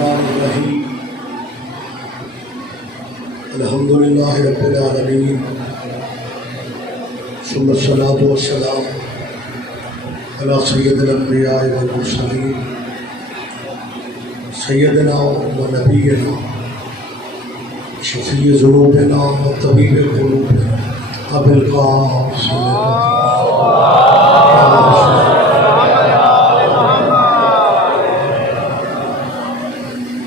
الرحمن الرحیم الحمد للہ رب العالمین ثم الصلاۃ والسلام علی سید الانبیاء والمرسلین سیدنا و نبینا شفیع ذنوبنا و طبیب قلوبنا ابی القاسم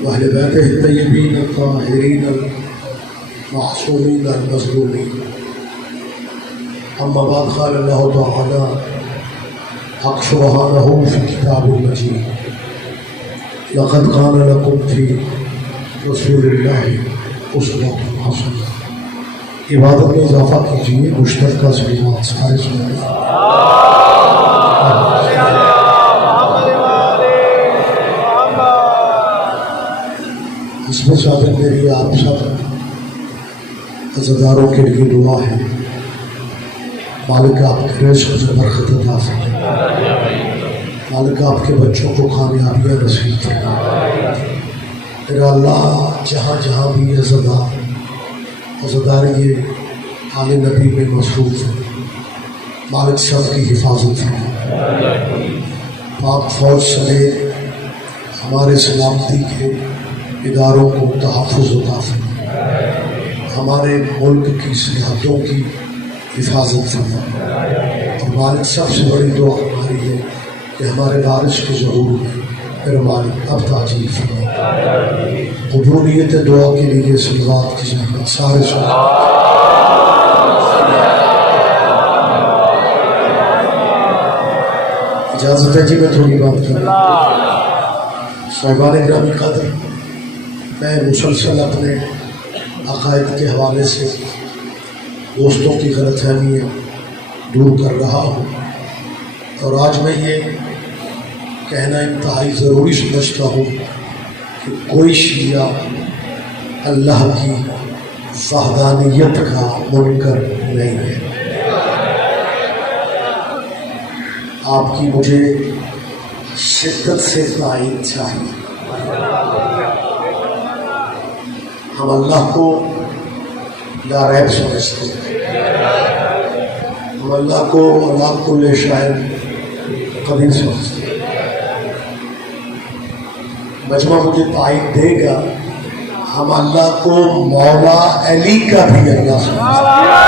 وأهل بيته الطيبين الطاهرين المعصومين المظلومين. أما بعد قال الله تعالى حق سبحانه في كتاب المجيد لقد كان لكم في رسول الله أسوة حسنة. عبادت میں اضافہ کیجیے مشترکہ کلمات سارے سنیں. اس میں صادق میری آپ سب عزاداروں کے لیے دعا ہے. مالک آپ کے رزق سے برکت عطا فرمائے. مالک آپ کے بچوں کو کامیابیاں نصیب فرمائے. میرا اللہ جہاں جہاں بھی عزاداری آل نبی میں مصروف ہے مالک سب کی حفاظت فرمائے. پاک فوج سمیت ہمارے سلامتی کے اداروں کو تحفظ عطا فرمائے. ہمارے ملک کی سرحدوں کی حفاظت فرمائے. اور مالک سب سے بڑی دعا ہماری ہے کہ ہمارے بارش کے ضرور ہے میرے مالک اب تعجیل فرمائے. قبولیت دعا کے لیے صلوات کی زحمت سارے اجازت ہے جی میں تھوڑی بات کروں. صاحبان گرامی قدر، میں مسلسل اپنے عقائد کے حوالے سے دوستوں کی غلط فہمیاں دور کر رہا ہوں، اور آج میں یہ کہنا انتہائی ضروری سمجھتا ہوں کہ کوئی شیعہ اللہ کی وحدانیت کا منکر نہیں ہے. آپ کی مجھے شدت سے تائید چاہیے. ہم اللہ کو لا ریب سمجھتے ہیں. ہم اللہ کو اللہ کو لے شاید قدیر سمجھتے ہیں. مجمع مجھے تائید دے گا ہم اللہ کو مولا علی کا بھی اللہ سمجھتے ہیں.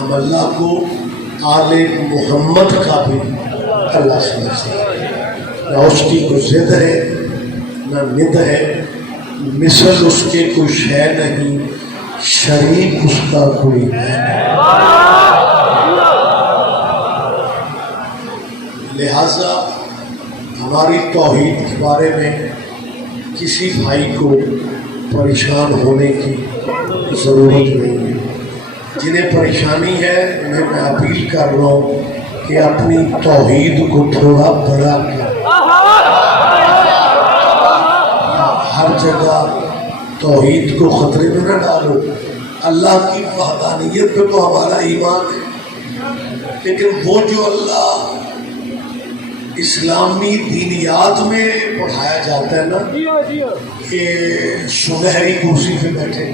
ہم اللہ کو آل محمد کا بھی اللہ سمجھتے ہیں. نہ اس کی کوئی ضد ہے نہ ند ہے، مثل اس کے کوئی شے نہیں، شریک اس کا کوئی نہیں. لہذا ہماری توحید کے بارے میں کسی بھائی کو پریشان ہونے کی ضرورت نہیں ہے. جنہیں پریشانی ہے انہیں میں اپیل کر رہا ہوں کہ اپنی توحید کو تھوڑا بڑا کر ہر جگہ توحید کو خطرے میں نہ ڈالو. اللہ کی وحدانیت پہ تو ہمارا ایمان ہے، لیکن وہ جو اللہ اسلامی دینیات میں پڑھایا جاتا ہے نا کہ سنہری کرسی پہ بیٹھے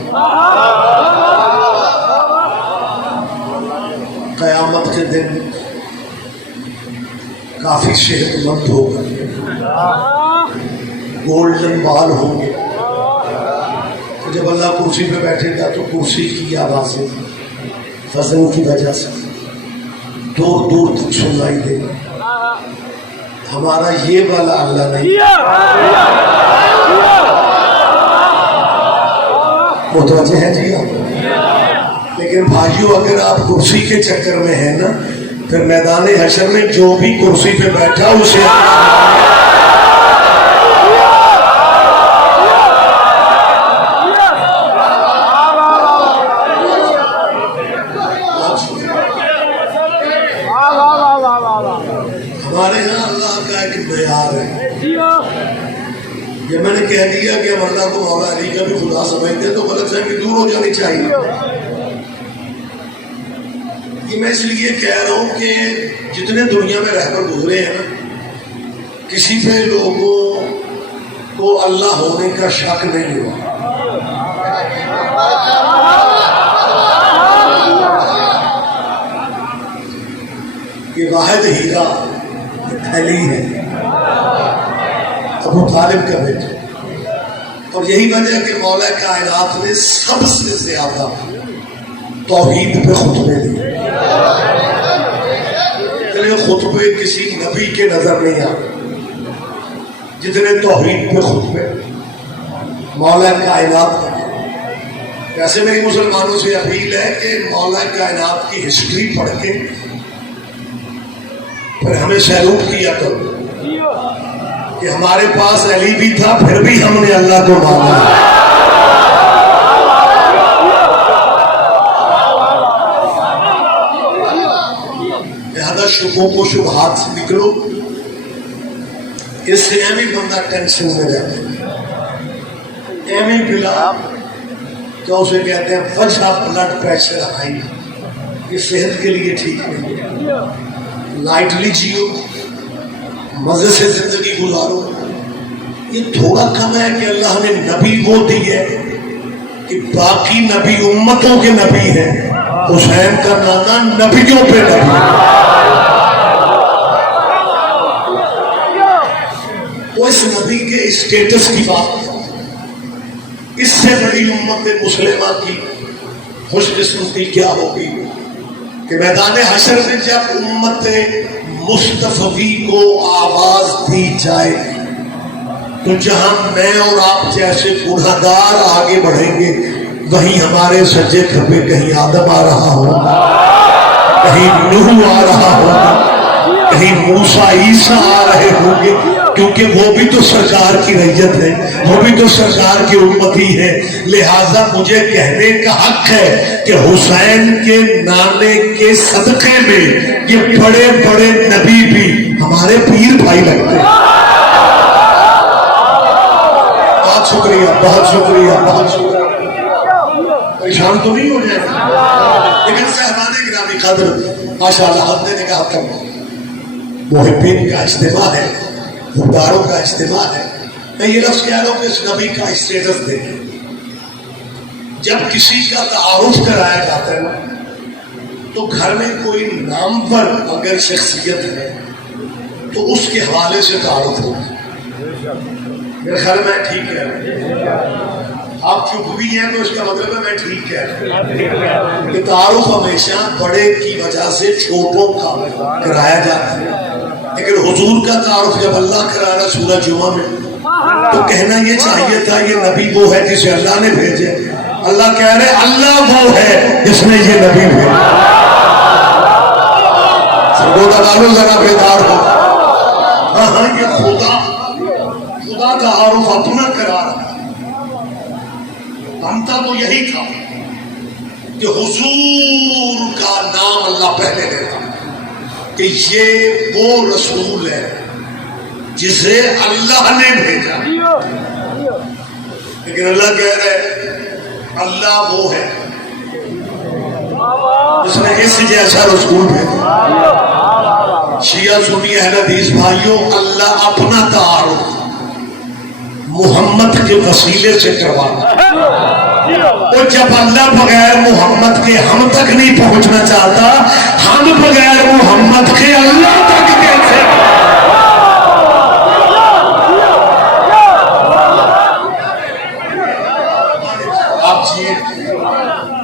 قیامت کے دن کافی صحت مند ہوگا، گولڈن بال ہوں گے. جب اللہ کرسی پہ بیٹھے گا تو کرسی کی آوازیں فضل کی وجہ سے دور دور تک سنائی دے گا. ہمارا یہ والا اللہ نہیں. متوجہ ہے جی آپ؟ لیکن بھائیو اگر آپ کرسی کے چکر میں ہیں نا پھر میدان حشر میں جو بھی کرسی پہ بیٹھا اسے ہمارے یہاں اللہ کا ایک معیار ہے. یہ میں نے کہہ دیا کہ ہم اللہ کو مولا علی کا بھی خدا سمجھتے ہیں تو غلط فہمی دور ہو جانی چاہیے. یہ میں اس لیے کہہ رہا ہوں کہ جتنے دنیا میں رہبر گزرے ہیں نا کسی پہ لوگوں کو اللہ ہونے کا شک نہیں ہوا. یہ واحد ہیرا تھیلی ہے ابو طالب کا بیٹا، اور یہی وجہ ہے کہ مولا کائنات نے سب سے زیادہ توحید پہ خطبے دیے. اتنے خطبے کسی نبی کے نظر نہیں آتے جتنے توحید پہ خطبے مولا کائنات نے. ویسے میری مسلمانوں سے اپیل ہے کہ مولا کائنات کی ہسٹری پڑھ کے پھر ہمیں سیلوٹ کیا کرو کہ ہمارے پاس علی بھی تھا پھر بھی ہم نے اللہ کو مانا. لہذا شبہوں کو شبہات سے نکلو. اس سے ایمی بندہ ٹینشن میں رہتا ہے. ایمی بلا کیا اسے کہتے ہیں وجہ بلڈ پریشر ہائی، یہ صحت کے لیے ٹھیک نہیں. لائٹلی جیو، مزے سے زندگی گزارو. یہ تھوڑا کم ہے کہ اللہ نے نبی کو دی ہے کہ باقی نبی امتوں کے نبی ہیں. حسین کا نانا نبیوں پہ نبی. وہ اس نبی کے اسٹیٹس کی بات ہے. اس سے بڑی امت مسلمہ کی خوش قسمتی کیا ہوگی کہ میدان حشر میں جب امت مصطفی کو آواز دی جائے تو جہاں میں اور آپ جیسے گنہگار آگے بڑھیں گے وہیں ہمارے سجے کھپے کہیں آدم آ رہا ہوگا، کہیں نوح آ رہا ہوگا، کہیں موسیٰ عیسیٰ آ رہے ہوں گے، کیونکہ وہ بھی تو سرکار کی رعیت ہے، وہ بھی تو سرکار کی امتی ہے. لہٰذا مجھے کہنے کا حق ہے کہ حسین کے نانے کے صدقے میں یہ بڑے بڑے نبی بھی ہمارے پیر بھائی لگتے ہیں. بہت شکریہ، بہت شکریہ، بہت شکریہ. پریشان تو نہیں ہو جائے گا لیکن صاحبان گرامی قدر ماشاءاللہ ہم نے نکاح کرنا محبین کا اجتماع ہے، خودداروں کا اجتماع ہے. میں یہ لفظ کہہ رہا ہوں کہ اس نبی کا اسٹیٹس دیکھیں. جب کسی کا تعارف کرایا جاتا ہے نا تو گھر میں کوئی نامور اگر شخصیت ہے تو اس کے حوالے سے تعارف ہوگا. میرے خیال میں ٹھیک ہے. آپ چپ بھی ہیں تو اس کا مطلب ہے میں ٹھیک کہہ رہا ہوں کہ تعارف ہمیشہ بڑے کی وجہ سے چھوٹوں کا کرایا جاتا ہے. لیکن حضور کا تعارف جب اللہ کرا رہا سورہ جمعہ میں تو کہنا یہ چاہیے تھا یہ نبی وہ ہے جسے اللہ نے بھیجے. اللہ کہہ رہے اللہ وہ ہے جس نے یہ نبی بھیجا. سرگودا والوں ذرا بیدار ہو. ہاں ہاں یہ خدا تعارف اپنا کرا رہا. بنتا تو یہی تھا کہ حضور کا نام اللہ پہلے لیتا کہ یہ وہ رسول ہے جسے اللہ نے بھیجا. لیکن اللہ کہہ رہے اللہ وہ ہے جس نے اس جیسا رسول بھیجا. شیعہ سنی اہل حدیث بھائیوں، اللہ اپنا تعارف محمد کے وسیلے سے کروانا. اور جب اللہ بغیر محمد کے ہم تک نہیں پہنچنا چاہتا، ہم بغیر محمد کے اللہ تک کیسے؟ آپ جی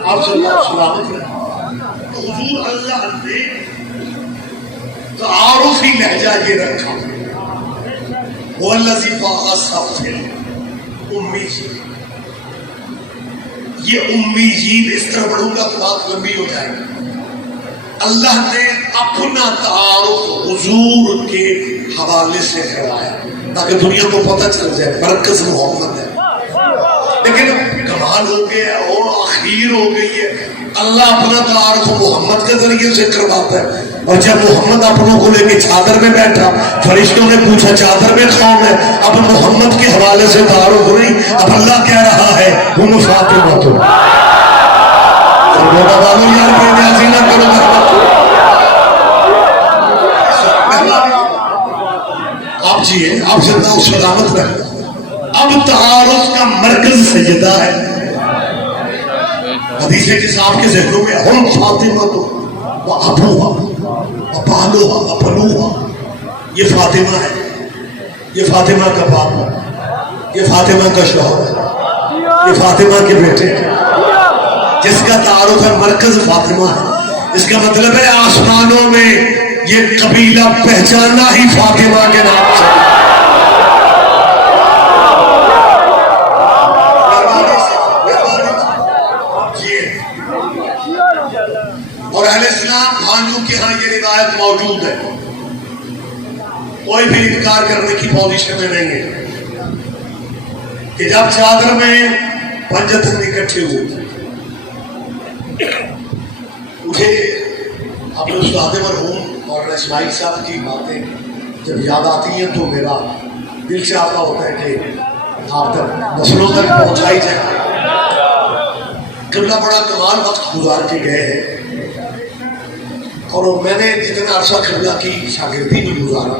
آپ صلی اللہ علیہ وسلم حضور اللہ نے تعارفی لہجہ یہ رکھا. وہ الذی بعث فی الأمیین. یہ امیین اس طرح بڑھوں گا تو بات لمبی ہو جائے گی. اللہ نے اپنا تعارف حضور کے حوالے سے کرایا تاکہ دنیا کو پتہ چل جائے مرکز محمد ہے. لیکن کمال ہو گیا اور اخیر ہو گئی ہے اللہ اپنا تعارف محمد کے ذریعے سے کرواتا ہے. اور جب محمد اپنوں کو لے کے چادر میں بیٹھا فرشتوں نے پوچھا چادر میں کون ہے؟ اب محمد کے حوالے سے تعارف ہو رہی. اب اللہ کہہ رہا ہے ہم فاطمہ تو یار بے نیازی نہ کرو. آپ جی آپ زندہ و سلامت رہے. اب تعارف کا مرکز سجدہ ہے. حدیث کے صاحب کے ذہنوں میں ہم فاطمہ تو ابوہا بالوہا ابنوہا. یہ فاطمہ ہے، یہ فاطمہ کا باپ ہے، یہ فاطمہ کا شوہر ہے، یہ فاطمہ کے بیٹے ہیں. جس کا تعارف ہے مرکز فاطمہ ہے. اس کا مطلب ہے آسمانوں میں یہ قبیلہ پہچانا ہی فاطمہ کے نام سے. اور اہل اسلام بھائیوں کے ہاں یہ روایت موجود ہے، کوئی بھی انکار کرنے کی پوزیشن میں نہیں ہے کہ جب چادر میں پنجتن اکٹھے ہوئے مجھے اپنے استاد مرحوم اور اسماعیل صاحب کی باتیں جب یاد آتی ہیں تو میرا دل چاہتا ہوتا ہے کہ آپ تک نسلوں تک پہنچائی جائے. قبلہ بڑا کمال وقت گزار کے گئے ہیں اور میں نے جتنا عرصہ قبلہ کی شاگردی میں گزارا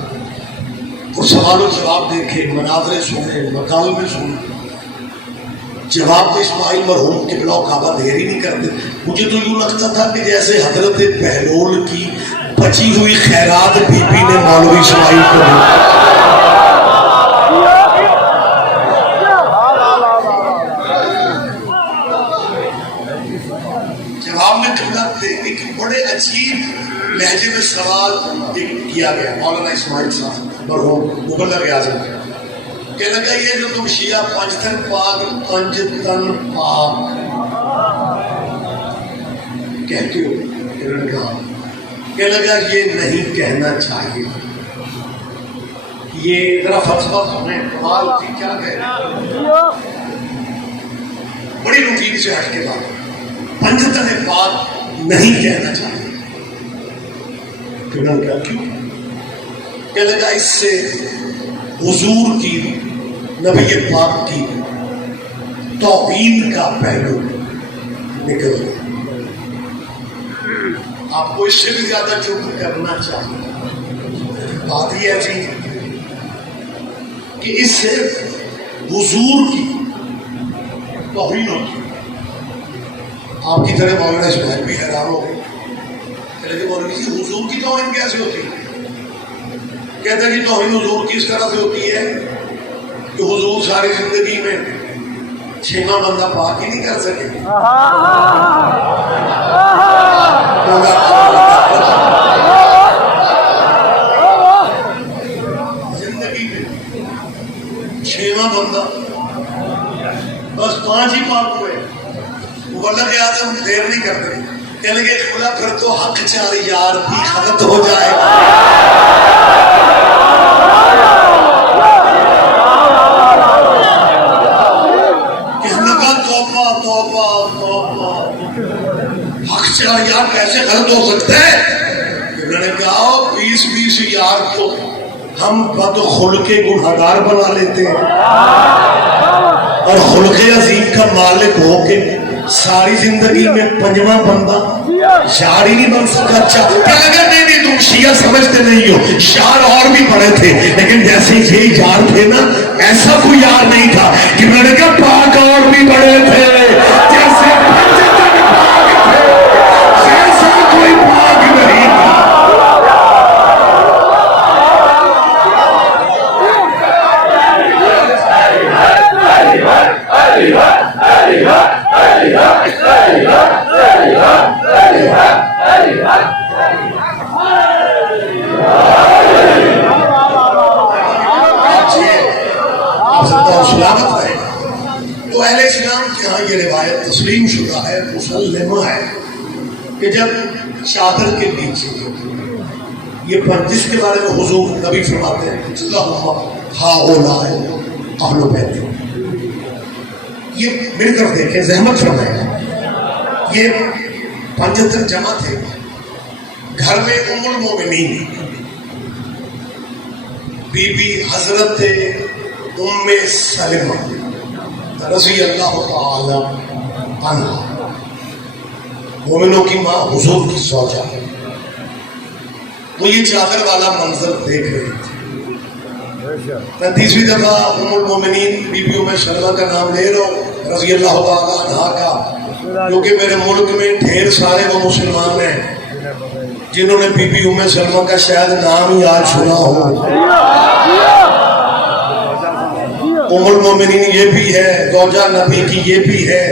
اور سوال و جواب دیکھے، مناظرے سنے، مکالمے سنے، جواب میں اسماعیل مرحوم قبلہ و کعبہ دیر ہی نہیں کرتے. مجھے تو یوں لگتا تھا کہ جیسے حضرت بہلول کی بچی ہوئی خیرات بی بی نے مولوی اسماعیل کو دی. جواب میں قبلہ ایک بڑے عجیب لہجے میں سوال کیا گیا. مولانا اسماعیل صاحب مرحوم مبلغ اعظم کہنے لگا یہ جو تم شیعہ پنجتن پاک کہتے ہو، کہنے لگا یہ نہیں کہنا چاہیے. یہ ذرا فلسفہ سنیں، کمال کی کیا کہہ بڑی روٹین سے ہٹ کے بات. پنجتن پاک نہیں کہنا چاہیے. کیوں؟ کہنے لگا اس سے حضور کی، نبی پاک کی توہین کا پہلو نکل گیا. آپ کو اس سے بھی زیادہ چپ کرنا چاہیے. بات یہ ہے جی کہ اس سے حضور کی توہین ہوتی. آپ کی طرح مولانا اسماعیل بھی حیران ہو گئے. مولوی جی حضور کی توہین کیسے ہوتی ہے؟ کہتے ہیں کہ توہین حضور کی اس طرح سے ہوتی ہے کہ حضور ساری زندگی میں چھیواں بندہ پاک ہی نہیں کر سکے. زندگی میں چھیواں بندہ بس 5 ہی پاک ہوئے. مبلغ اعظم دیر نہیں کرتے، کہنے لگے خدا پھر تو حق چار یار بھی غلط ہو جائے. چار یار کیسے غلط ہو سکتا ہے؟ انہوں نے کہا 20 یار کو ہم بد خلق گنہگار بنا لیتے ہیں اور خلق عظیم کا مالک ہو کے ساری زندگی میں 5واں بندہ یار ہی نہیں بن سکا. اچھا کیا لگا؟ نہیں تم شیعہ سمجھتے نہیں ہو، یار اور بھی بڑے تھے لیکن جیسے یہ یار تھے نا ایسا کوئی یار نہیں تھا. کہ میں نے کہا پاک اور بھی بڑے تھے جیسے کوئی پاک نہیں تھا. سلامت رہے. تو اہل اسلام کے ہاں یہ روایت تسلیم شدہ ہے، مسلمہ ہے کہ جب چادر کے نیچے یہ جس کے بارے میں حضور نبی فرماتے ہیں اہل بیت، یہ مل کر دیکھیں، زحمت فرمائیں. یہ 75 جمع تھے. گھر میں ام المومنین بی بی حضرت ام سلمہ رضی اللہ تعالی عنہ، مومنوں کی ماں، حضور کی زوجہ، وہ یہ چادر والا منظر دیکھ رہی تھی. میں تیسری دفعہ ام المومنین بی بی ام سلمہ کا نام لے رہا ہوں رضی اللہ تعالیٰ عنہا کا، کیونکہ میرے ملک میں ڈھیر سارے وہ مسلمان ہیں جنہوں نے بی بی ام سلمہ کا شاید نام ہی آج سنا ہو۔ ام المومنین یہ بھی ہے، زوجہ نبی کی یہ بھی ہے۔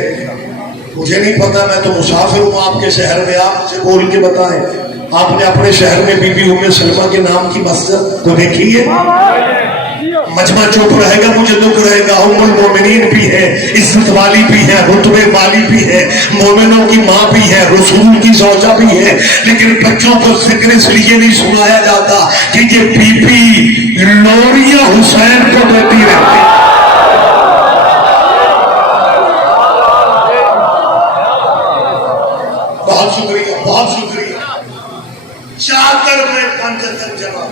مجھے نہیں پتا، میں تو مسافر ہوں آپ کے شہر میں، آپ مجھے بول کے بتائیں آپ نے اپنے شہر میں بی بی ام سلمہ کے نام کی مسجد کو دیکھی ہے؟ مجمع چپ رہے گا، مجھے دکھ رہے گا۔ ام المومنین بھی ہے، عزت والی بھی ہے، رتبے والی بھی ہے، مومنوں کی ماں بھی ہے، رسول کی زوجہ بھی ہے، لیکن بچوں کو ذکر اس لیے نہیں سنایا جاتا کہ یہ بی بی لوریاں حسین کو دیتی رہتی۔ بہت شکریہ، بہت شکریہ۔ چادر میں پنجتن جمع،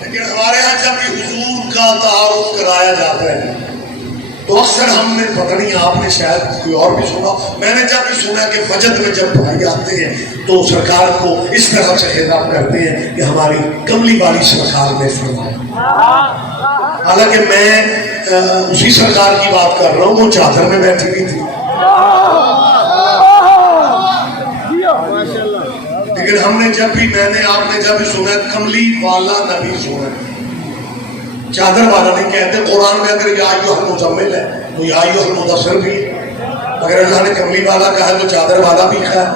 لیکن ہمارے ہاں جب بھی حضور کا تعارف کرایا جاتا ہے تو اکثر ہم نے پتہ نہیں، آپ نے شاید کوئی اور بھی سنا، میں نے جب بھی سنا کہ فجر میں جب بھائی آتے ہیں تو سرکار کو اس طرح سے خطاب کرتے ہیں کہ ہماری کملی والی سرکار نے فرمایا۔ حالانکہ میں اسی سرکار کی بات کر رہا ہوں، وہ چادر میں بیٹھی ہوئی تھی، لیکن ہم نے جب بھی، میں نے آپ نے جب بھی سنا کملی والا نبی سنا، چادر والا نہیں کہتے۔ قرآن میں اگر یا ایھا المزمل ہے تو یا ایھا المدثر بھی ہے، اگر اللہ نے کملی والا کہا ہے تو چادر والا بھی کہا ہے،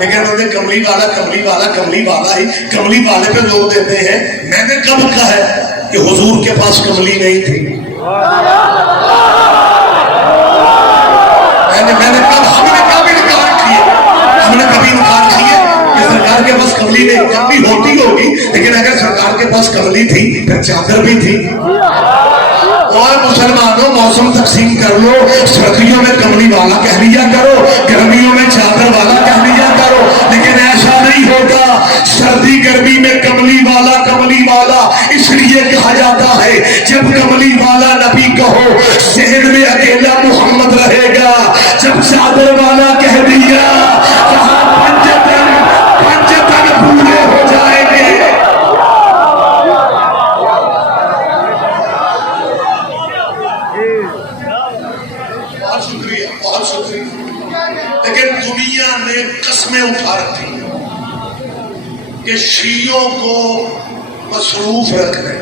لیکن انہوں نے کملی والا کملی والا کملی والا ہی کملی والے پہ زور دیتے ہیں۔ میں نے کب کہا ہے کہ حضور کے پاس کملی نہیں تھی؟ میں نے کب، ہم نے کب انکار کیا؟ ہم نے کبھی انکار کیا کہ سرکار کے پاس کملی نہیں؟ کملی ہوتی ہوگی، لیکن اگر سرکار کے پاس کملی تھی پھر چادر بھی تھی۔ اور مسلمانوں موسم تقسیم کر لو، سردیوں میں کملی والا کہہ لیا کرو، گرمیوں میں چادر والا کہہ لیا کرو، لیکن ایسا نہیں ہوگا۔ سردی گرمی میں کملی والا اس لیے کہا جاتا ہے جب کملی والا نبی کہو ذہن میں اکیلا محمد رہے گا، جب چادر والا کہہ دیا کہاں پنجتن پورے ہو جائیں گے۔ بہت شکریہ، بہت شکریہ۔ لیکن دنیا نے قسمیں اٹھا رکھی کہ شیعوں کو مصروف رکھنے،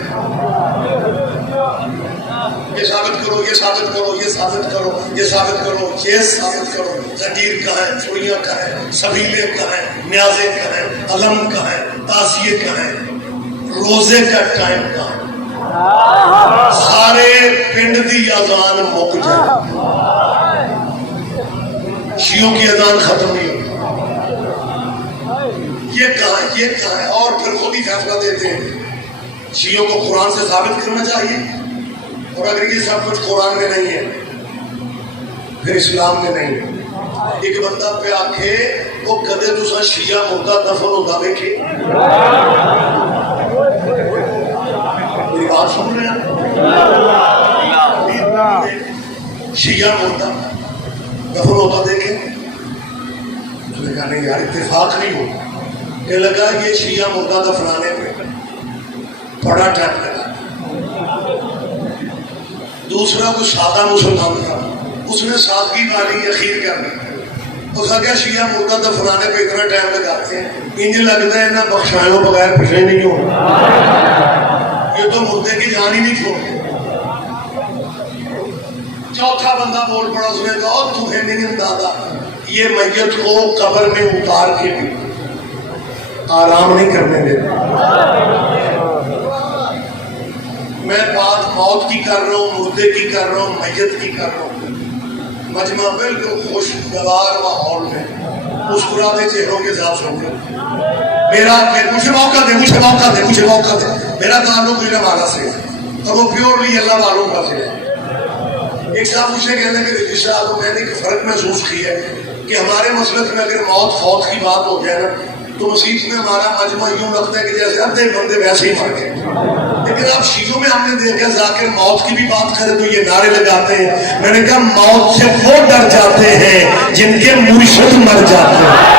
یہ ثابت کرو، یہ ثابت کرو، یہ ثابت کرو، یہ ثابت کرو، یہ ثابت کرو، زنجیر کہاں ہے، چوڑیاں کہاں ہیں، سبیلے کہاں ہیں، نیازے کہاں ہیں، علم کہاں ہے، تعزیے کہاں ہیں، روزے کا ٹائم کہاں ہے، سارے پنڈ دی اذان مک جائے، شیعوں کی اذان ختم نہیں ہوتی، یہ کہاں ہے، یہ کہاں ہے، اور پھر خود ہی فیصلہ دیتے ہیں۔ شیعوں کو قرآن سے ثابت کرنا چاہیے، اور اگر یہ سب کچھ قرآن میں نہیں ہے پھر اسلام میں نہیں ہے۔ ایک بندہ پہ آکھے وہ کدے تسا شیعہ مردہ دفن ہوتا دیکھے، میری بات سن رہے ہیں؟ شیعہ مردہ دفن ہوتا دیکھے، اس نے کہا نہیں یار اتفاق نہیں ہوتا، کہ لگا یہ شیعہ مردہ دفنانے پہ بڑا ٹائم لگا۔ دوسرا کوئی سادہ مسلمان تھا، اس نے سادگی والی یقین کر لی، اس کا شیعہ مردہ دفنانے پہ اتنا ٹائم لگاتے ہیں، انج لگتا ہے نہ بخشائوں بغیر پیچھے نہیں ہونا، یہ تو مردے کی جان ہی نہیں چھوڑتے۔ چوتھا بندہ بول پڑا، اس نے کہا تمہیں نہیں اندازہ یہ میت کو قبر میں اتار کے بھی آرام نہیں کرنے دیتا۔ میں بات موت کی کر رہا ہوں، مردے کی کر رہا ہوں، میت کی کر رہا ہوں۔ مجمع بالکل خوشگوار ماحول میں مسکراتے چہروں کے ساتھ سن رہے، مجھے موقع دے، میرا تعلق میرا والا سے ہے اور وہ پیورلی اللہ والوں کا سے ہے۔ ایک صاحب مجھے کہنے کے رجی صاحب، میں نے ایک فرق محسوس کیا ہے کہ ہمارے مسلک میں اگر موت فوت کی بات ہو جائے نا تو مسجد میں ہمارا مجمع یوں لگتا ہے کہ جیسے آدھے بندے ویسے ہی مر گئے، لیکن آپ شیعوں میں ہم نے دیکھا ذاکر موت کی بھی بات کرے تو یہ نعرے لگاتے ہیں۔ میں نے کہا موت سے وہ ڈر جاتے ہیں جن کے مرشد مر جاتے ہیں۔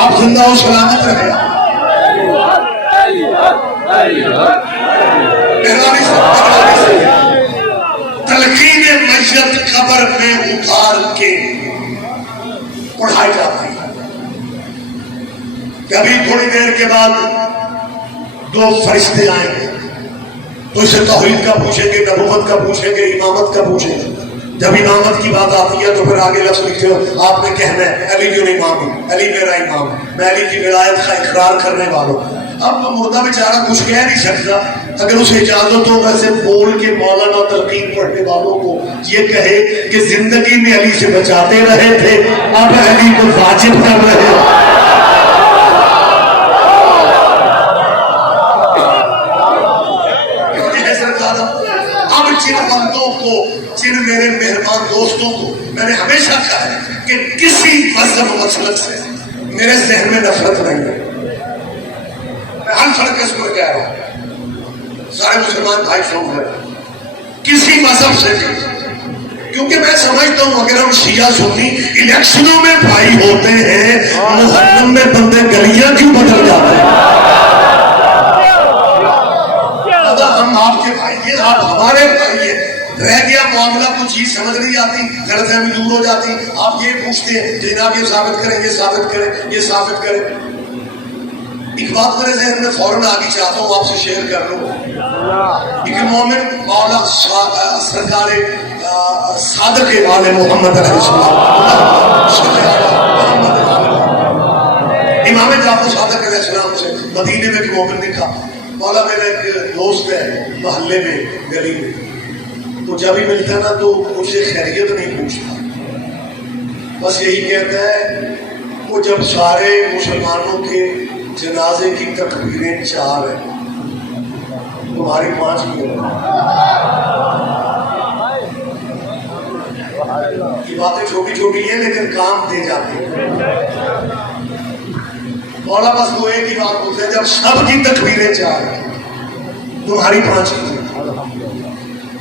آپ زندہ و سلامت رہے. تلقین میت قبر میں اتار کے پڑھائی جاتی ہے. ابھی تھوڑی دیر کے بعد دو فرشتے آئیں گے تو اسے توحید کا پوچھیں گے, نبوت کا پوچھیں گے, امامت کا پوچھیں گے. جب امامت کی بات آتی ہے تو پھر آگے لفظ لکھتے ہو آپ نے کہنا ہے علی کیوں نہیں امام ہوں, علی میرا امام, میں علی کی ولایت کا اقرار کرنے والوں. اب مردہ بیچارہ کچھ کہہ نہیں سکتا, اگر اسے اجازت ہو ویسے بول کے مولانا تلقین پڑھنے والوں کو یہ کہے کہ زندگی میں علی سے بچاتے رہے تھے, اب علی کو واجب کر رہے ہیں. جن بندوں کو, جن میرے مہربان دوستوں کو میں نے ہمیشہ کہا ہے کہ کسی مذہب مسلک سے میرے ذہن میں نفرت نہیں ہے. میں ہر فرق اس کو کہہ رہا ہوں, سارے مسلمان بھائی سن رہے کسی مذہب سے بھی, کیونکہ میں سمجھتا ہوں اگر ہم شیعہ سنی الیکشنوں میں بھائی ہوتے ہیں, محرم میں بندے گلیاں کیوں بدل جاتے ہیں؟ ہم آپ کے بھائی ہیں, آپ ہمارے بھائی ہیں. رہ گیا معاملہ, کچھ چیز سمجھ نہیں آتی, غلط فہمی دور ہو جاتی, آپ یہ پوچھتے ہیں جناب یہ ثابت کریں, یہ ثابت کریں, یہ ثابت کریں. ایک بات میرے ذہن میں فوراً آگے چاہتا ہوں آپ سے شیئر کر لوں. ایک مومن مولا سرکار صادق آل محمد علیہ السلام, امام جعفر صادق علیہ السلام سے مدینے میں ایک مومن نے کہا مولا میرا ایک دوست ہے محلے میں, گلی میں, تو جب ہی ملتا ہے نا تو مجھ سے خیریت نہیں پوچھتا, بس یہی کہتا ہے وہ جب سارے مسلمانوں کے جنازے کی تکبیریں 4 ہیں تمہاری 5 کی ہیں. یہ باتیں چھوٹی چھوٹی ہیں لیکن کام دے جاتی ہیں. مولا بس وہ ایک ہی بات بولتے ہیں جب سب کی تکبیریں 4 ہیں تمہاری 5 کی.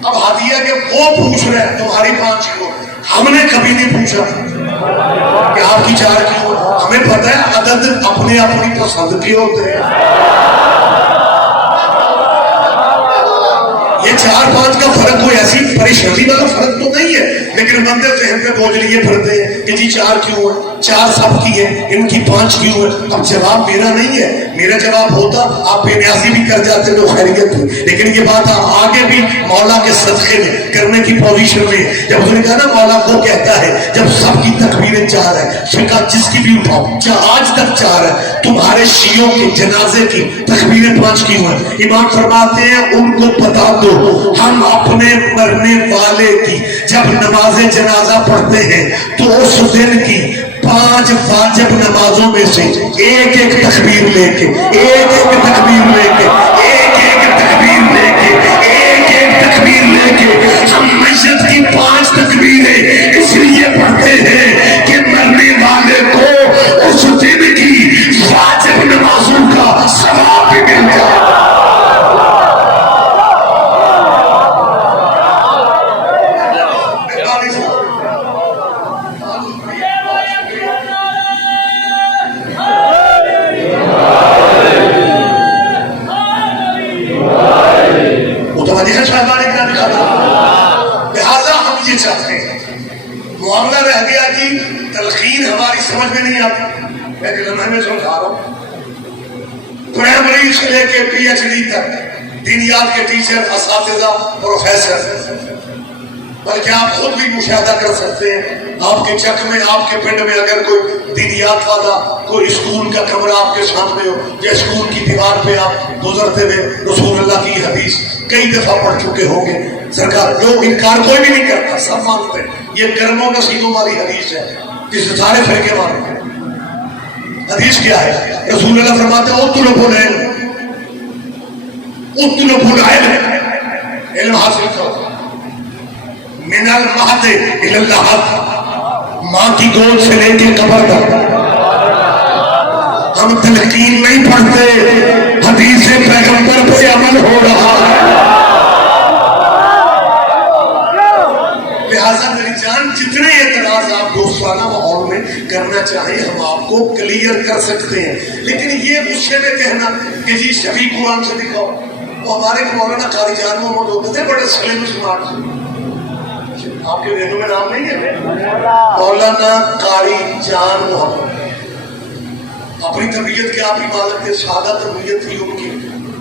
اب ہدیہ کہ وہ پوچھ رہے ہیں تمہاری 5 کیوں, ہم نے کبھی نہیں پوچھا کہ آپ کی 4 کیوں. ہمیں پتہ ہے عدد اپنے اپنی پسند کے ہوتے ہیں. یہ 4-5 کا فرق کوئی ایسی پریشانی والا فرق تو نہیں ہے, لیکن بندے ذہن پہ بوجھ لیے پھرتے ہیں کہ جی 4 کیوں ہے, 4 سب کی ہے, ان کی 5 کیوں ہے. اب جواب میرا نہیں ہے, میرا جواب ہوتا آپ بے نیازی بھی کر جاتے تو خیریت تھی, لیکن یہ بات آگے بھی مولا کے صدقے میں کرنے کی پوزیشن میں. جب اس نے کہا نا مولا کو کہتا ہے جب سب کی تکبیریں 4 ہیں, کہا جس کی بھی اٹھاؤ آج تک 4 ہے, تمہارے شیعوں کے جنازے کی تکبیریں 5 کیوں ہیں. امام فرماتے ہیں ان کو بتا دو ہم اپنے مرنے والے کی جب نماز جنازہ پڑھتے ہیں تو اس دن کی 5 واجب نمازوں میں سے ایک ایک تکبیر لے کے, ایک ایک تکبیر لے کے, ایک ایک تکبیر لے کے, ایک ایک تکبیر لے کے ہم میت کی 5 تکبیریں اس لیے پڑھتے ہیں کہ مرنے والے کو اس دن کی واجب نمازوں کا ثواب بھی مل جائے. لہذا ہم یہ چاہتے ہیں, معاملہ رہ گیا کہ تلقین ہماری سمجھ میں نہیں آتی. میں ایک لمحے میں سمجھا رہا ہوں, پرائمری سے لے کے PhD تک دینیات کے ٹیچر, اساتذہ, پروفیسر, بلکہ آپ خود بھی مشاہدہ کر سکتے ہیں آپ کے چک میں, آپ کے پنڈ میں اگر کوئی دینیات والا کوئی اسکول کا کمرہ آپ کے سامنے ہو, یا اسکول کی دیوار پہ آپ گزرتے ہوئے رسول اللہ کی حدیث کئی دفعہ پڑھ چکے ہوں گے. سرکار جو انکار کوئی بھی نہیں کرتا, سب مانتے ہیں یہ گرموں نصیبوں والی حدیث ہے جس سے سارے فرقے مانتے ہیں. حدیث کیا ہے؟ رسول اللہ فرماتے ہیں اطلبوا العلم, علم حاصل کرو من المہد الی اللحد, ماں کی گود سے لے کے قبر تک. ہم تلقین نہیں پڑھتے, حدیث پیغمبر پہ عمل ہو رہا ہے. لہذا میری جان جتنے اعتراض آپ دوستانہ ماحول میں کرنا چاہیں ہم آپ کو کلیئر کر سکتے ہیں، لیکن یہ غصے میں کہنا کہ جی شفیع قرآن سے دکھاؤ. وہ ہمارے مولانا قاری جان محمد ہوتے تھے بڑے سلیم سمارٹ سے، آپ کے ذہنوں میں نام نہیں ہے؟ مولانا قاری جان محمد اپنی طبیعت کے آپ ہی مالک تھے، سادہ طبیعت تھی ان کی.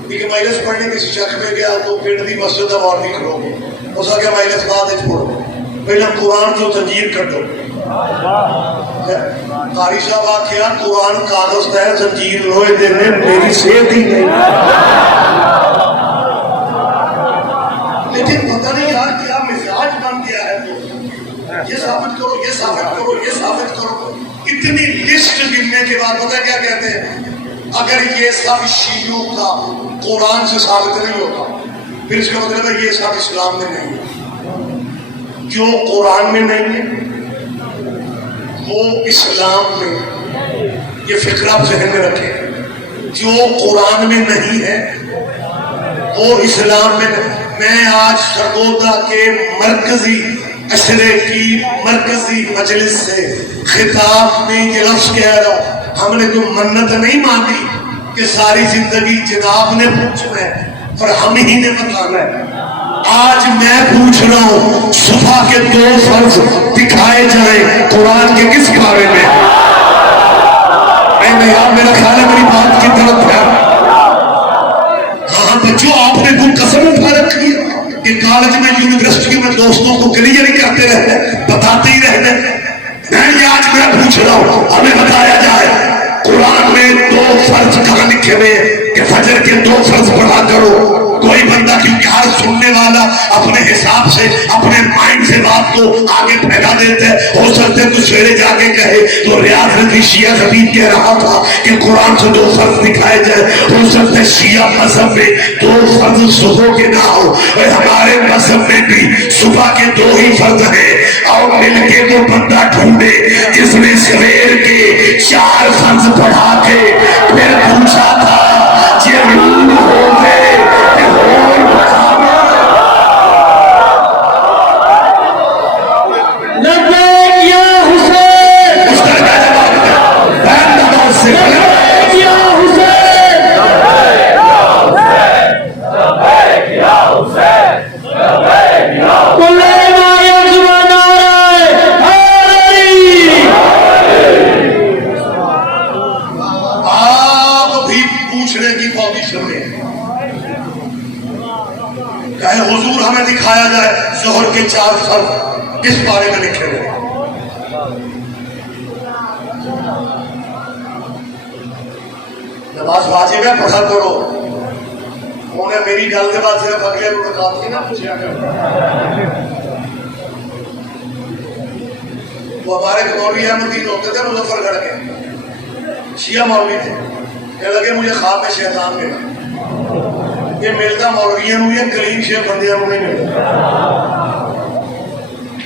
لیکن مجلس پڑھنے کسی شخص میں گیا تو پنڈ دی مسجد کا مولوی کھڑو گے، اس کا مجلس بعد پڑھو، پہلے قرآن جو زنجیر کٹو. قاری صاحب آخیا قرآن کاغذ ہے، زنجیر لوہے دینے، میری صحت ہی نہیں. لیکن پتہ نہیں یار کیا مزاج بن گیا ہے. تو یہ ثابت کرو، یہ ثابت کرو، یہ ثابت کرو. اتنی لسٹ گننے کے بعد پتہ کیا کہتے ہیں؟ اگر یہ سب شیعوں کا قرآن سے ثابت نہیں ہوتا پھر اس کا مطلب ہے یہ سب اسلام میں نہیں ہے. جو قرآن میں نہیں ہے وہ اسلام میں. یہ فکر آپ ذہن میں رکھیں، جو قرآن میں نہیں ہے وہ اسلام میں نہیں. میں آج سرگودا کے مرکزی اشرے کی مرکزی مجلس سے خطاب میں یہ لفظ کہہ رہا ہوں، ہم نے تو منت نہیں مانی کہ ساری زندگی جناب نے پوچھنا ہے اور ہم ہی نے بتانا ہے. آج میں پوچھ رہا ہوں صبح کے 2 فرض دکھائے جائیں قرآن کے کس بارے میں؟ یار میرا خیال ہے میری بات کی طرف ہے. ہاں بچوں آپ نے کوئی قسم اٹھا رکھی ہے کہ کالج میں یونیورسٹی میں دوستوں کو کلیئر ہی کرتے رہتے بتاتے ہی رہتے. نہیں آج میں پوچھ رہا ہوں ہمیں بتایا جائے قرآن میں 2 فرض کہاں لکھے ہوئے کہ فجر کے 2 فرض پڑھا کرو. کوئی بندہ کیونکہ ہر سننے والا اپنے حساب سے اپنے مائنڈ سے بات کو آگے پھیلا دیتا ہے. ہو سکتا ہے تو سویرے جا کے کہے تو ریاض رضی شیعہ خطیب کہہ رہا تھا کہ قرآن سے 2 فرض دکھائے جائے. ہو سکتا ہے شیعہ مذہب میں 2 فرض صبح کے نہ ہو، ہمارے مذہب میں بھی صبح کے 2 ہی فرض ہیں. اور مل کے وہ بندہ ڈھونڈے جس نے سویر کے 4 فرض پڑھا کے پھر پوچھا تھا یہ روح ہو گئے حضور ہمیں دکھایا جائے ظہر کے 4 فرض کس بارے میں لکھے ہوئے. نماز واجب ہے پڑھا کرو. انہیں میری گل کے بعد صرف اگلے کو رکاب کی نہ پوچھا کرو. وہ ہمارے مولوی احمد دین ہوتے تھے مظفر گڑھ کے شیعہ مولوی تھے. کہ لگے مجھے خواب میں شیطان ملا. یہ ملتا مولویوں میں کلیم شیخ بندیاں میں نہیں ملتا.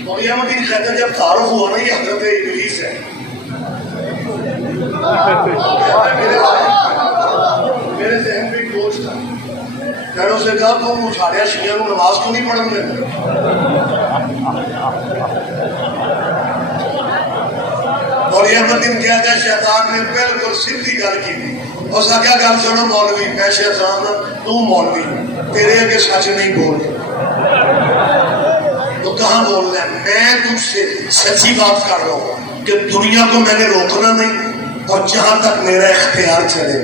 مولوی احمد دین کہتے ہیں جب تعارف ہوا نا یہ حضرت ابلیس ہے. میرے ذہن میں ایک دوست تھا، میں نے اسے کہا تم سارے شیعہ کو نماز کو نہیں پڑھن دیتے. مولوی احمد دین کہتے ہیں شیطان نے بالکل سیدھی گل کی. اس کا کیا گل سنو مولوی میں شیطان تو مولوی تیرے اگے سچ نہیں بول تو کہاں بول رہا ہے؟ میں تجھ سے سچی بات کر رہا ہوں کہ دنیا کو میں نے روکنا نہیں اور جہاں تک میرا اختیار چلے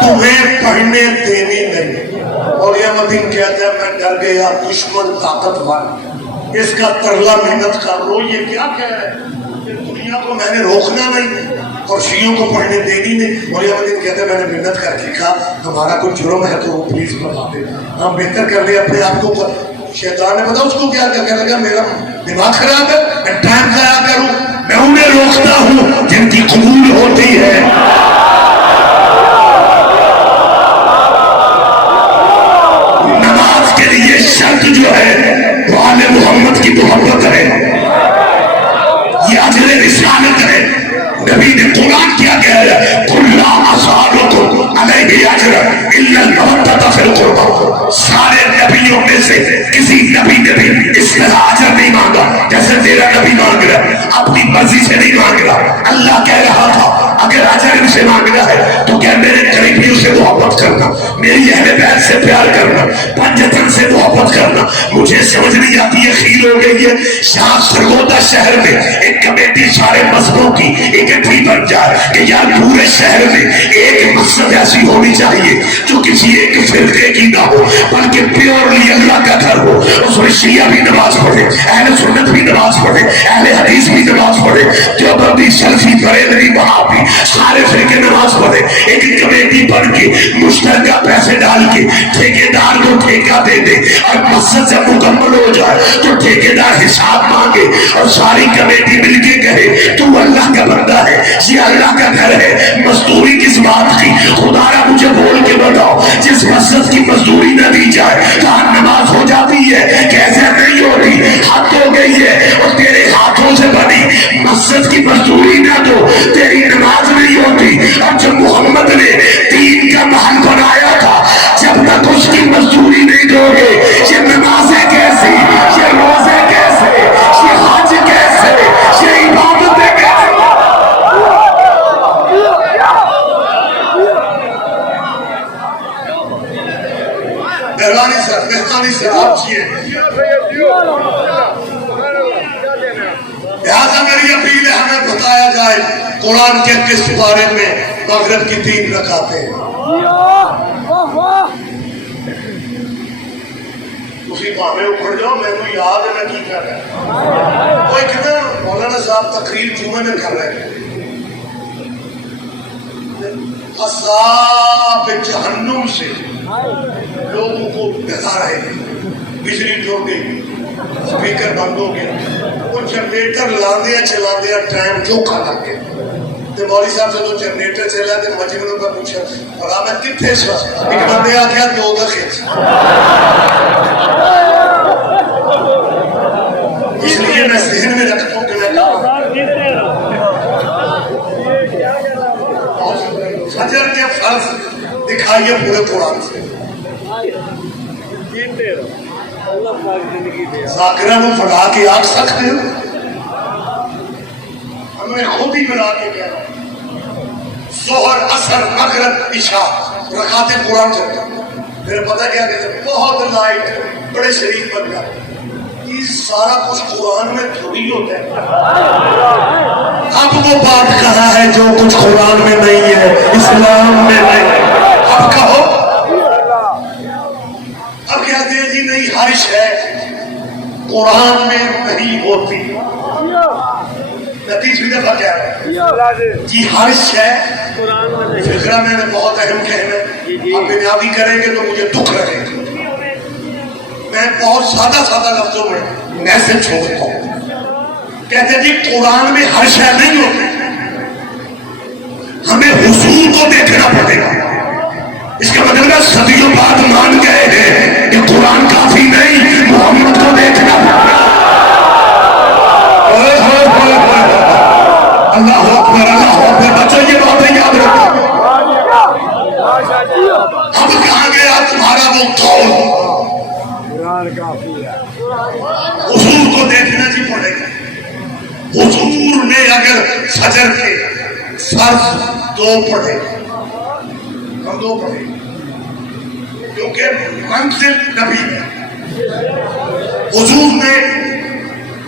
تمہیں پڑھنے دینی نہیں. اور یہ مدین کہتا ہے میں ڈر گیا دشمن طاقتور اس کا ترلا محنت کر لو. یہ کیا کہہ رہا ہے؟ دنیا کو میں نے روکنا نہیں اور شیعوں کو پڑھنے دینی نہیں. اور یہ مدین کہتا ہے میں نے محنت کر کے کہا ہمارا کوئی جرم ہے تو وہ پلیز بتا دے، ہم بہتر کر لیں اپنے آپ کو. شیطان نے پتا اس کو کیا کہنے لگا میرا دماغ خراب ہے میں ٹائم ضائع کروں. میں انہیں روکتا ہوں جن کی قبول ہوتی ہے. نماز کے لیے شرط جو ہے وہ آل محمد کی محبت ہے، یہ اجر رسالت ہے. نبی نے قرآن کیا کہہ رہا ہے قُلْ لَا أَسْأَلُكُمْ عَلَيْهِ أَجْرًا إِلَّا الْمَوَدَّةَ فِي الْقُرْبَى. سارے نبیوں میں سے کسی نبی نے بھی اس طرح اجر نہیں مانگا جیسے تیرا نبی مانگ رہا ہے. اپنی مرضی سے نہیں مانگ رہا. اللہ کہہ رہا تھا اگر اجر ان سے مانگنا ہے تو کیا میرے قریبیوں سے محبت کرنا, میری اہل بیت سے پیار کرنا, پنجتن سے محبت کرنا. مجھے سمجھ نہیں آتی ہے, خیل ہو گئی ہے. شاہ سرگودا شہر میں ایک کمیٹی سارے مذہبوں کی اکٹھی بن جائے کہ یار پورے شہر میں ایک مسجد ایسی ہونی چاہیے جو کسی ایک فرقے کی نہ ہو بلکہ پیورلی اللہ کا گھر ہو. اس میں شیعہ بھی نماز پڑھے, اہل سنت بھی نماز پڑھے, اہل حدیث بھی نماز پڑھے, دیوبندی سلفی بریلوی وہابی سارے فرقے نماز پڑھے. ایک کمیٹی بن کے مشترکہ پیسے ڈال کے ٹھیکیدار کو ٹھیکہ دے دے اور مسجد جب مکمل ہو جائے تو ٹھیکیدار حساب مانگے اور ساری کمیٹی مل کے کہے تو اللہ کا بندہ ہے, یہ اللہ کا گھر ہے, مزدوری کس بات کی؟ خدا را مجھے بول کے بتاؤ جس مسجد کی مزدوری نہ دی جائے کہاں نماز ہو جاتی ہے؟ کیسے نہیں ہوتی؟ حد ہو گئی ہے. اور تیرے ہاتھوں سے بنی مسجد کی مزدوری نہ دو تیری نماز نہیں ہوتی. اور جب محمد نے دین کا محل بنایا تھا جب تک اس کی مزدوری نہیں دو گے یہ نمازیں کیسی, یہ روزے کیسے, یہ حج کیسے, یہ عبادتیں کیسے؟ مہربانی سے آپ کیے. لہذا میری اپیل ہے ہمیں بتایا جائے قرآن کے کس بارے میں مغرب کی 3 رکعتیں ہیں. اسی بھاوے اکھڑ جاؤ, میں کو یاد ہے میں کی کر رہا ہے. کوئی کہنا مولانا صاحب تقریر جمعے میں کر رہے ہیں. عذاب جہنم سے لوگوں کو ڈرا رہے ہیں. بجلی ٹوٹ گئی, سپیکر بند ہو گیا, وہ جنریٹر لاندیا چلاندیا ٹائم چوکھا لگ گیا. تو مولوی صاحب سے تو جنریٹر چلا تو مجمع کا پوچھا بڑا میں کتنے سا ایک بندے آ گیا 2 دقیقے. اس لیے میں ذہن میں رکھتا ہوں کہ میں فجر کے فرض دکھائیے پورے قرآن سے. ذاکرہ کو پڑھا کے آگ سکتے ہو, ہمیں خود ہی بنا کے کہہ رہا ہوں. ظہر اثر مغرب عشاء رکعتیں قرآن چلتا. پھر پتہ کیا کہتے ہیں بہت لائٹ بڑے شریف بن گئے. یہ سارا کچھ قرآن میں تھوڑی ہوتا ہے. اب وہ بات کہاں ہے جو کچھ قرآن میں نہیں ہے, اسلام میں نہیں. اب کہو, اب کہتے ہیں جی نہیں ہر شے قرآن میں نہیں ہوتی. تیسری دفعہ کیا ہے جی ہر شے فکرہ میں نے بہت اہم کہنا. آپ بنیادی کریں گے تو مجھے دکھ رہے گا. میں بہت سادہ لفظوں میں میسج چھوڑتا ہوں. کہتے ہیں جی قرآن میں ہر شے نہیں ہوتی, ہمیں حضور کو دیکھنا پڑے گا. اس کا مطلب ہے صدیوں بعد مان گئے ہیں کہ قرآن کافی نہیں, محمد کو دیکھنا پڑے گا. اللہ اکبر, اللہ اکبر. بچوں یہ باتیں یاد رکھو. اب کہاں گیا تمہارا وہ قول؟ حضور کو دیکھنا جی پڑے گا. حضور نے اگر فجر کے فرض 2 پڑھے, ہم 2 پڑھے کیونکہ منزل نبی ہے. حضور نے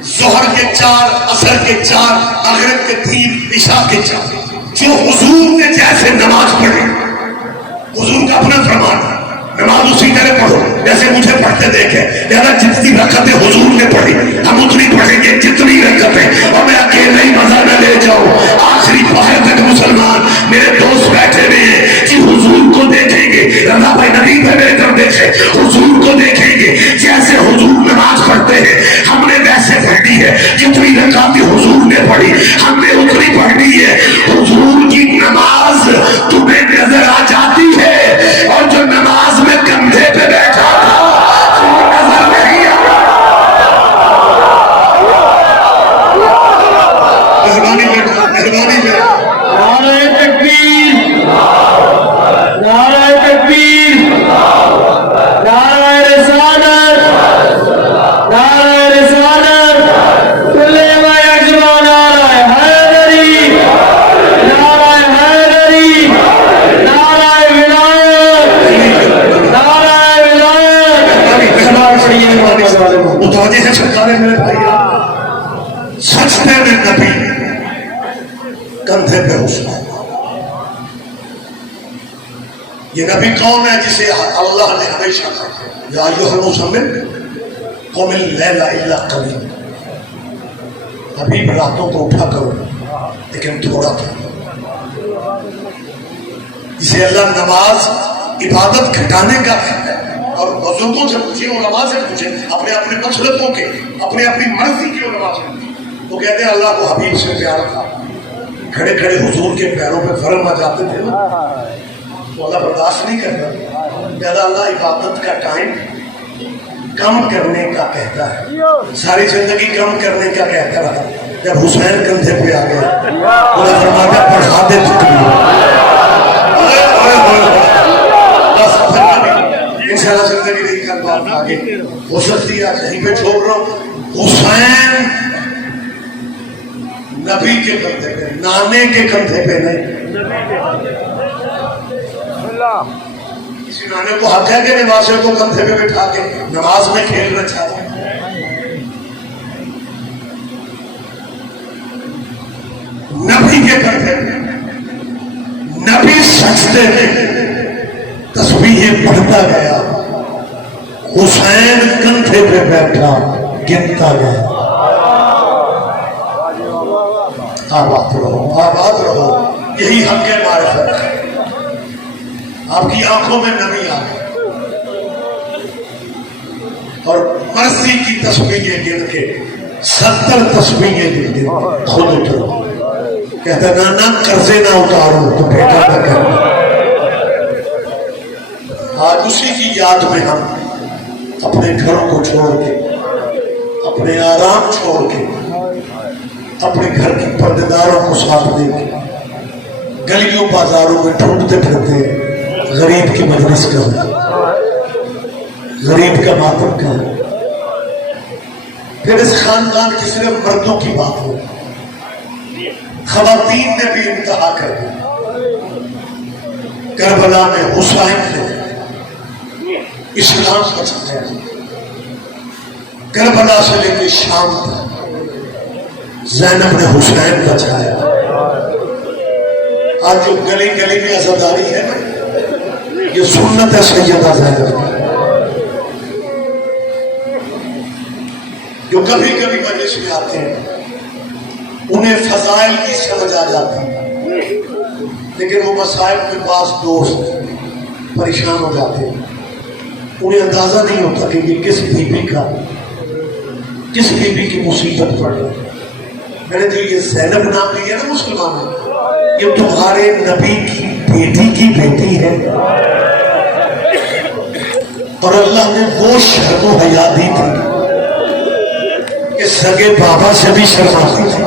ظہر کے 4, عصر کے 4, مغرب کے 3, عشاء کے 4, جو حضور نے جیسے نماز پڑھی, حضور کا اپنا فرمان ہے نماز اسی طرح پڑھو جیسے مجھے پڑھتے دیکھے. لہذا جتنی رکعتیں حضور نے پڑھی ہم اتنی پڑھیں گے جتنی رکعتیں. اور میں اکیلے ہی مزہ نہ لے جاؤں. آخری پہر تک مسلمان میرے دوست بیٹھے ہوئے ہیں کہ حضور کو دیکھیں گے. رضا بھائی نبی پہ میرے طرف دیکھے, حضور کو دیکھیں گے جیسے حضور نماز پڑھتے ہیں ہم نے ویسے پڑھنی ہے. جتنی رکعتیں حضور نے پڑھی ہم نے اتنی پڑھنی ہے. حضور کی نماز تمہیں نظر آ جاتی ہے اور جو نماز میں کندھے پہ بیٹھا تھا وہ نظر نہیں آتا. مہربانی میں نعرہ تکبیر، نعرہ تکبیر، نعرہ رسالت، نعرہ رسالت، کلمہ یکجا نعرہ حیدری، نعرہ حیدری، نعرہ ولایت، نعرہ ولایت۔ سلام پڑھیے محمد والے کو۔ متوجہ ہے سرکارے میرے بھائی، سجدے میں نبی، کندھے پہ حسین۔ یہ نبی کون ہے جسے اللہ نے ہمیشہ کہا یا ایھا المزمل قم اللیل الا قلیلا، نبی راتوں کو اٹھا کرو لیکن تھوڑا تھا۔ اسے اللہ نماز عبادت گھٹانے کا کہتا ہے، اور بزرگوں سے پوچھیں، علماء سے پوچھیں، اپنے اپنے مسلکوں کے، اپنے اپنی مرضی کے علماء سے پوچھیں، وہ کہتے ہیں اللہ کو حبیب سے پیار تھا، کھڑے کھڑے حضور کے پیروں پہ فرم آ جاتے تھے نا، تو اللہ برداشت نہیں کرتا، کہتا اللہ عبادت کا ٹائم کم کرنے کا کہتا ہے، ساری زندگی کم کرنے کا کہتا رہا۔ جب حسین کندھے پہ آ گئے انہیں فرمایا پڑھا دے انشاءاللہ زندگی نہیں کر بات آگے ہو سکتی ہے، کہیں پہ چھوڑ رہا ہوں۔ حسین نبی کے کندھے پہ، نانے کے کندھے پہ نہیں۔ کسی نانے کو حق ہے کہ نواسے کو کندھے پہ بٹھا کے نماز میں کھیلنا چاہے؟ نبی کے کندھے پہ، نبی سجدے میں تسبیحیں پڑھتا گیا، حسین کندھے پہ بیٹھا گنتا گیا۔ آباد رہو، آباد رہو، یہی حق ہے معرفت۔ آپ کی آنکھوں میں نمی آ گئی اور مرضی کی تسبیحیں گن کے 70 تسبیحیں گن کے خود اترو، کہتا نانا قرضے نہ اتارو تو بیٹا نہ کرنا۔ آج اسی کی یاد میں ہم اپنے گھروں کو چھوڑ کے، اپنے آرام چھوڑ کے، اپنے گھر کی پردےداروں کو ساتھ دے کے گلیوں بازاروں میں ڈھونڈتے پھرتے ہیں غریب کی مجلس کا ہے، غریب کا ماتم کا ہے۔ پھر اس خاندان کی صرف مردوں کی بات ہو، خواتین نے بھی انتہا کر دی۔ کربلا میں حسین نے اسلام کا سمجھا، کربلا سے لے کے شام تک زینب نے حسین بچایا۔ آج جو گلی گلی میں عزاداری ہے نا، یہ سنت ہے سیدہ زینب، جو کبھی کبھی مجلس میں آتے ہیں انہیں فضائل کی سمجھ آ جاتی ہے، لیکن وہ مسائل کے پاس دوست پریشان ہو جاتے ہیں، انہیں اندازہ نہیں ہوتا کہ یہ کس بی بی کا، کس بی بی کی مصیبت پڑ رہی ہے۔ میں نے جو یہ زینب نام لیا نا مسلمان ہے، یہ تمہارے نبی کی بیٹی کی بیٹی ہے، اور اللہ نے وہ شرم و حیا دی تھی کہ سگے بابا سے بھی شرماتی تھی۔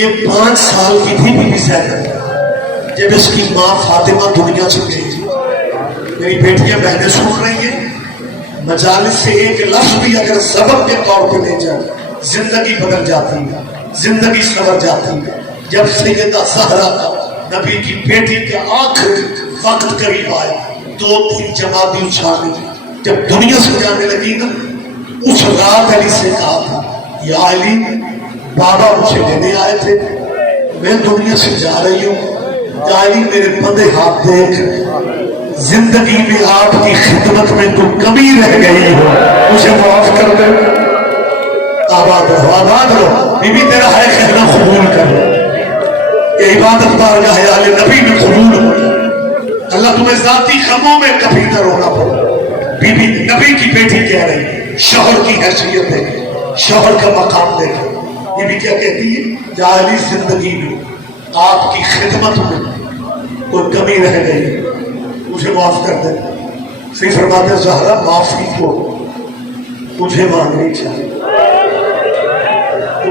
یہ 5 سال کی تھی بی بی زینب جب اس کی ماں فاطمہ دنیا سے گئی تھی۔ میری بیٹیاں بہنیں سن رہی ہیں، مجالس سے ایک لفظ بھی اگر سبق کے طور پہ لے جائے زندگی بدل جاتی ہے، زندگی سنور جاتی ہے۔ جب سیدہ زہرا کا نبی کی بیٹی کے آخر وقت قریب آیا، 2-3 جماعتیں اچھانے، جب دنیا سے جانے لگی نا، اس رات علی سے کہا تھا یا علی بابا مجھے لینے آئے تھے، میں دنیا سے جا رہی ہوں، یا علی میرے بندے ہاتھ دیکھ، زندگی میں آپ کی خدمت میں تو کمی رہ گئی ہو، مجھے معاف کر دے۔ آباد رہو، آباد رہو، بی بی تیرا ہے کہنا قبول کر، یہ عبادت بارگاہ آل نبی میں قبول ہو، اللہ تمہیں ذاتی غموں میں کبھی نہ رونا پڑے۔ بی بی نبی کی بیٹی کہہ رہی، شوہر کی حیثیت ہے، شوہر کا مقام دیکھیں۔ بی بی کیا کہتی ہے؟ یا علی زندگی میں آپ کی خدمت میں کوئی کمی رہ گئی، مجھے معاف کر دے۔ پھر فرماتے زہرا معافی کو مجھے مانگنی چاہیے، تو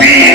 3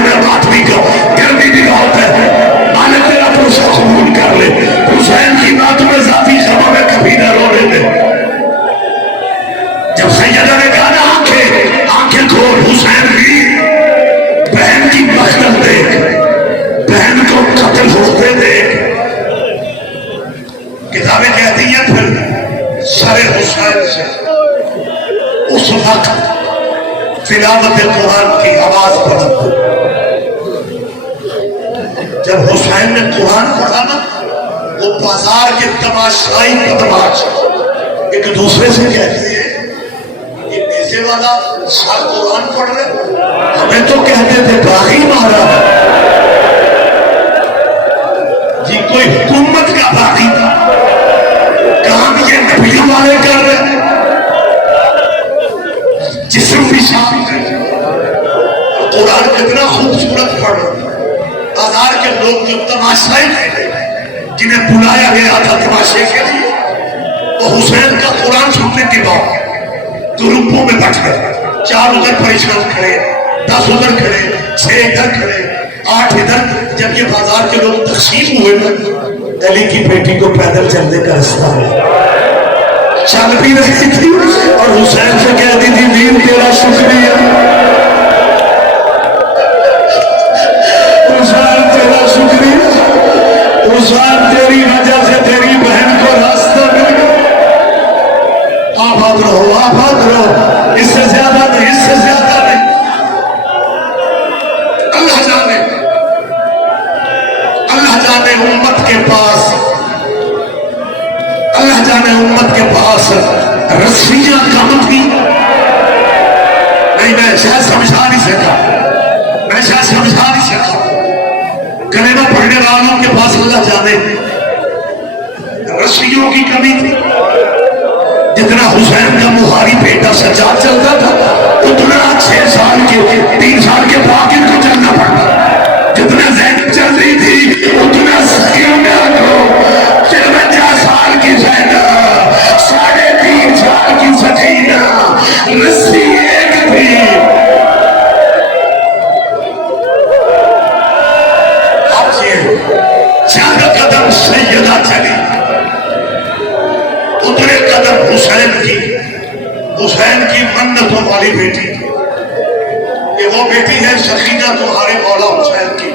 میں بات بھی کر گرمی بھی بہت ہے مالک تیرا پروسا قبول کر لے حسین کی بات میں ذاتی سبب میں کبھی نہ رونے دے جب سیدہ نے کہا نا آنکھیں کھول حسین کی بہن کی مقتل دیکھ بہن کو قتل ہوتے دیکھ کتابیں کہتی ہیں پھر سر حسین سے اس وقت تلاوت قرآن کی آواز بلند جب حسین نے قرآن پڑھا نا وہ بازار کے تماشائی بدماش ایک دوسرے سے کہتے ہیں یہ پیسے والا سر قرآن پڑھ رہے ہمیں تو کہتے تھے باغی مارا جی کوئی حکومت کا باغی تھا کام یہ نبی والے کر رہے جسم بھی شامل ہے قرآن کتنا خوبصورت پڑھ بازار کے لوگ جو تماشائی تھے جنہیں بلایا گیا تھا تماشے کے لیے وہ حسین کا قرآن سننے کے بعد گروپوں میں بٹ گئے 4 ادھر پریشان کھڑے 10 ادھر کھڑے 6 ادھر کھڑے 8 ادھر جب یہ بازار کے لوگ تقسیم ہوئے نا علی کی بیٹی کو پیدل چلنے کا رستہ چل بھی رہی تھی اور حسین سے کہتی تھی ویر تیرا شکریہ حسین تیرا شکریہ حسین تیری وجہ سے تیری بہن کو راستہ مل گیا آباد رہو اس سے زیادہ نہیں اس سے زیادہ نہیں اللہ جانے امت کے پاس اللہ جانے امت کے پاس رسیاں کم تھی نہیں میں شاید سمجھا نہیں سکا کلمہ پڑھنے والوں کے پاس اللہ جانے رسیوں کی کمی تھی جتنا حسین کا مہاری بیٹا سجاد چلتا تھا اتنا 6 سال کے 3 سال کے باقی کو چلنا پڑتا جتنا زینب چل رہی تھی اتنا سکیوں میں آگو 53 سال کی زینب 3.5 سال کی سکینہ رسی ایک تھی اب یہ 4 قدم سیدہ چلی اتنے قدم حسین کی منتوں والی بیٹی یہ وہ بیٹی ہے سکینہ تمہارے مولا حسین کی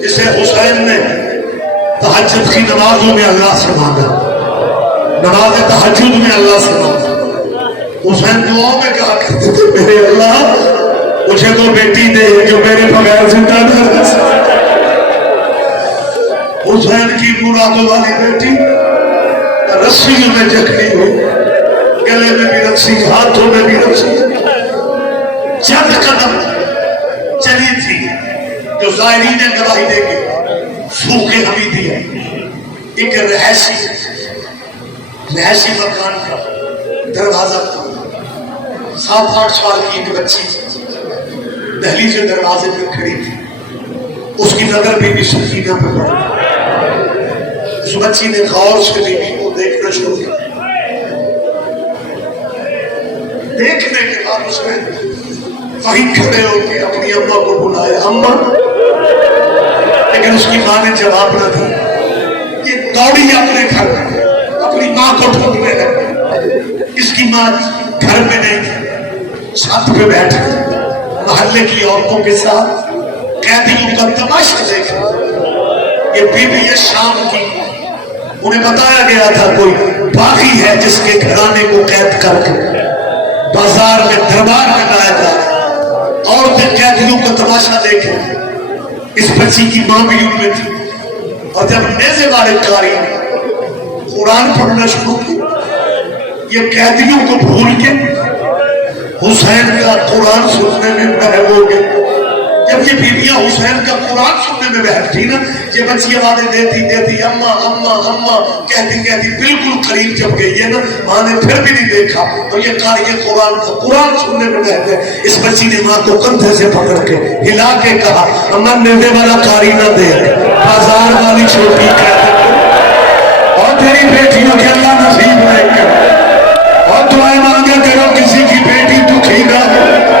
جسے حسین نے تہجد کی نمازوں میں اللہ سے مانگا نماز تہجد میں اللہ سے مانگا حسین دعاؤں میں کہا کرتے تھے میرے اللہ مجھے تو بیٹی دے جو میرے بغیر زندہ نہ رہ سکے حسین کی مرادوں والی بیٹی رسیوں میں جکڑی ہوئی گلے میں بھی رسی ہاتھوں میں بھی رسی چند قدم چلی تھی جو ظاہرین نے گواہی دے کے فوق حمیدی ہے ایک رہائشی مکان کا دروازہ تھا 7-8 سال کی ایک بچی دہلیز کے دروازے پہ کھڑی تھی اس کی نظر بھی سکینہ پہ پڑی اس بچی نے غور سے بیوی کو دیکھنا شروع کیا دیکھنے کے بعد اس نے وہیں کھڑے ہو کے اپنی اماں کو بلایا اماں لیکن اس کی ماں نے جواب نہ دیا یہ دوڑی اپنے گھر میں اپنی ماں کو ڈھونڈنے لگی اس کی ماں گھر میں نہیں تھی چھت پہ بیٹھ محلے کی عورتوں کے ساتھ قیدیوں کا تماشا دیکھ یہ بیوی ہے شام کی انہیں بتایا گیا تھا کوئی باغی ہے جس کے گھرانے کو قید کر کے بازار میں دربار لگایا جا رہا عورتیں قیدیوں کا تماشا دیکھیں اس بچی کی ماں بھی ان میں تھی اور جب نیزے والے قاری قرآن پڑھنا شروع کیا یہ قیدیوں کو بھول کے حسین کا قرآن سننے میں محو ہو گئے جب یہ بیویاں حسین کا قرآن سننے میں بیٹھتی نا یہ بچی آوازیں دیتی اماں اماں اماں کہتی بالکل قریب جب گئی ہے نا ماں نے پھر بھی نہیں دیکھا اور یہ قاری قرآن سننے میں بیٹھ گئے اس بچی نے ماں کو کندھے سے پکڑ کے ہلا کے کہا اماں نیزے والا قاری نہ دے بازار والی چھوٹی اور تیری بیٹیوں کے اللہ نصیب رہے گا اور دعائیں مانگا کرو کسی کی بیٹی دکھی نہ ہو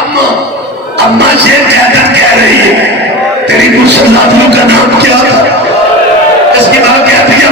اما اما یہ جیدن کہہ رہی ہے تیری مسلاتوں کا نام کیا تھا؟ اس کی ماں کہتی ہے